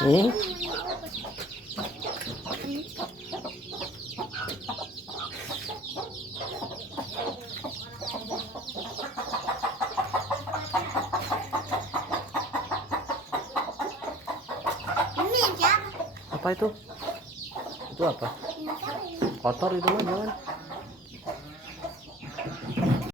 Hmm? Apa itu? Itu apa? Kotor itu mah jangan.